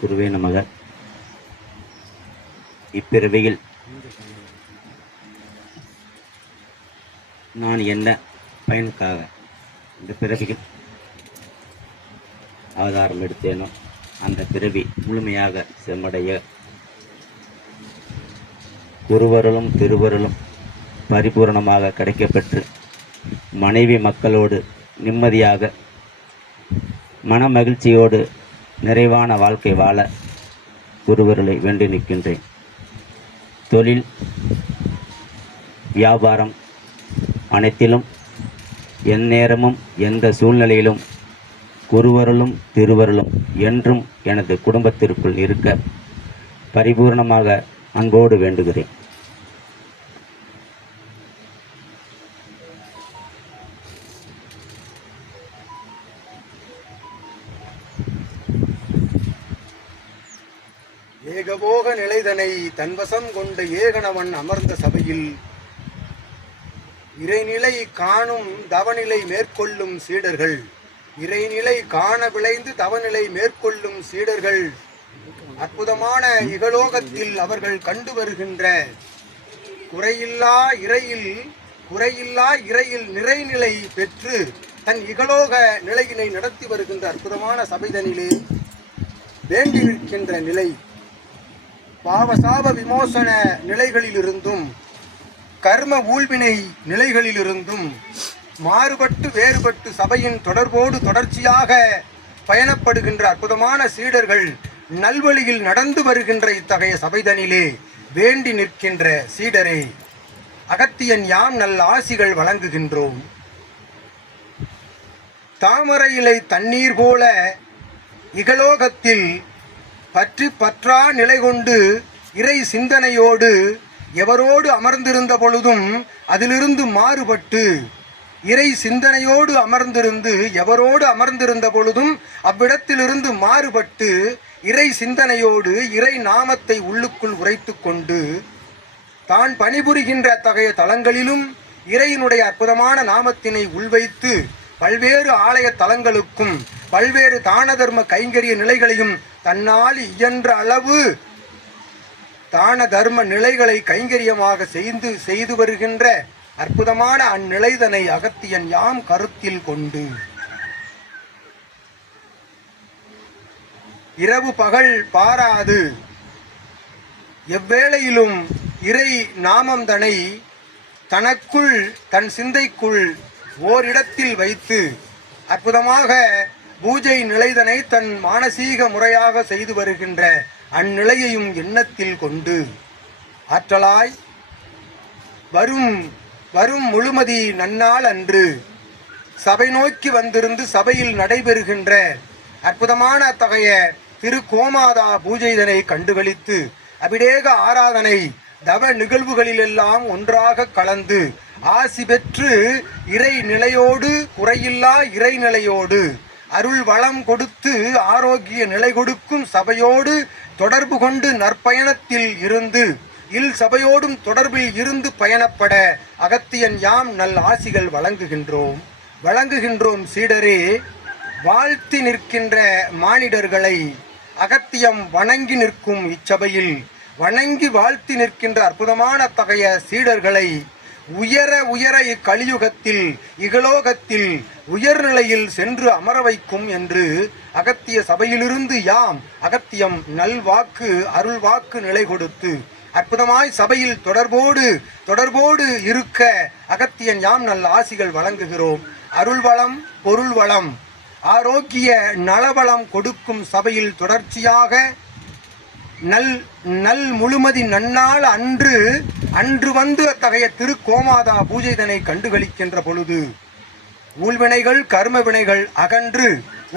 குருவே நமக. இப்பிறவியில் நான் என்ன பயனுக்காக இந்த பிறவியில் ஆதாரம் எடுத்தேனோ அந்த பிறவி முழுமையாக செம்மடைய குருவருளும் திருவருளும் பரிபூரணமாக கிடைக்கப்பெற்று மனைவி மக்களோடு நிம்மதியாக மன மகிழ்ச்சியோடு நிறைவான வாழ்க்கை வாழ குருவருளை வேண்டி நிற்கின்றேன். தொழில் வியாபாரம் அனைத்திலும் எந்நேரமும் எந்த சூழ்நிலையிலும் குருவருளும் திருவருளும் என்றும் எனது குடும்பத்திற்குள் இருக்க பரிபூர்ணமாக அன்போடு வேண்டுகிறேன். ஏகபோக நிலைதனை தன்வசம் கொண்ட ஏகனவன் அமர்ந்த சபையில் இறைநிலை காணும் தவநிலை மேற்கொள்ளும் சீடர்கள், இறைநிலை காண விளைந்து தவநிலை மேற்கொள்ளும் சீடர்கள் அற்புதமான இகலோகத்தில் அவர்கள் கண்டு வருகின்ற குறையில்லா இறையில் நிறைநிலை பெற்று தன் இகலோக நிலையினை நடத்தி வருகின்ற அற்புதமான சபைதனிலே வேண்டி நிற்கின்ற நிலை, பாவசாப விமோசன நிலைகளிலிருந்தும் கர்ம ஊழ்வினை நிலைகளிலிருந்தும் மாறுபட்டு வேறுபட்டு சபையின் தொடர்போடு தொடர்ச்சியாக பயணப்படுகின்ற அற்புதமான சீடர்கள் நல்வழியில் நடந்து வருகின்ற இத்தகைய சபைதனிலே வேண்டி நிற்கின்ற சீடரே, அகத்தியன் யாம் நல்ல ஆசிகள் வழங்குகின்றோம். தாமரை இலை தண்ணீர் போல இகலோகத்தில் பற்றா நிலை கொண்டு இறை சிந்தனையோடு எவரோடு அமர்ந்திருந்த பொழுதும் அதிலிருந்து மாறுபட்டு இறை சிந்தனையோடு அமர்ந்திருந்து எவரோடு அமர்ந்திருந்த பொழுதும் அவ்விடத்திலிருந்து மாறுபட்டு இறை சிந்தனையோடு இறை நாமத்தை உள்ளுக்குள் உரைத்து கொண்டு தான் பணிபுரிகின்ற அத்தகைய தலங்களிலும் இறையினுடைய அற்புதமான நாமத்தினை உள்வைத்து பல்வேறு ஆலய தலங்களுக்கும் பல்வேறு தான தர்ம கைங்கரிய நிலைகளையும் தன்னால் இயன்ற அளவு தான தர்ம நிலைகளை கைங்கரியமாக செய்து வருகின்ற அற்புதமான அந்நிலைதனை அகத்தியன் யாம் கருத்தில் கொண்டு இரவு பகல் பாராது எவ்வேளையிலும் இறை நாமந்தனை தனக்குள் தன் சிந்தைக்குள் ஓரிடத்தில் வைத்து அற்புதமாக பூஜை நிலைதனை தன் மானசீக முறையாக செய்து வருகின்ற அந்நிலையையும் எண்ணத்தில் கொண்டு ஆற்றலாய் வரும் முழுமதி நன்னாள் அன்று சபை நோக்கி வந்திருந்து சபையில் நடைபெறுகின்ற அற்புதமான அத்தகைய திரு கோமாதா பூஜைதனை கண்டுகளித்து அபிடேக ஆராதனை தவ நிகழ்வுகளிலெல்லாம் ஒன்றாக கலந்து ஆசி பெற்று இறை நிலையோடு குறையில்லா இறைநிலையோடு அருள் வளம் கொடுத்து ஆரோக்கிய நிலை கொடுக்கும் சபையோடு தொடர்பு கொண்டு நற்பயணத்தில் இருந்து சபையோடும் தொடர்பில் இருந்து பயணப்பட அகத்தியன் யாம் நல் ஆசிகள் வழங்குகின்றோம் சீடரே. வாழ்த்தி நிற்கின்ற மானிடர்களை அகத்தியம் வணங்கி நிற்கும் இச்சபையில் வணங்கி வாழ்த்தி நிற்கின்ற அற்புதமான தகைய சீடர்களை உயர இக்கலியுகத்தில் இகலோகத்தில் உயர்நிலையில் சென்று அமர வைக்கும் என்று அகத்திய சபையிலிருந்து யாம் அகத்தியம் நல்வாக்கு அருள்வாக்கு நிலை கொடுத்து அற்புதமாய் சபையில் தொடர்போடு இருக்க அகத்தியன் யாம் நல்ல ஆசிகள் வழங்குகிறோம். அருள்வளம் பொருள் வளம் ஆரோக்கிய நலவளம் கொடுக்கும் சபையில் தொடர்ச்சியாக நல் முழுமதி நன்னாள் அன்று வந்து அத்தகைய திருக்கோமாதா பூஜைதனை கண்டுகளிக்கின்ற பொழுது ஊழ்வினைகள் கர்ம வினைகள் அகன்று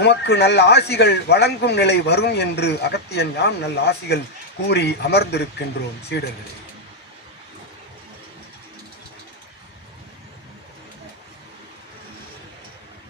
உமக்கு நல்ல ஆசிகள் வழங்கும் நிலை வரும் என்று அகத்தியன் யாம் நல்ல ஆசிகள் கூறி அமர்ந்திருக்கின்றோம் சீடர்களே.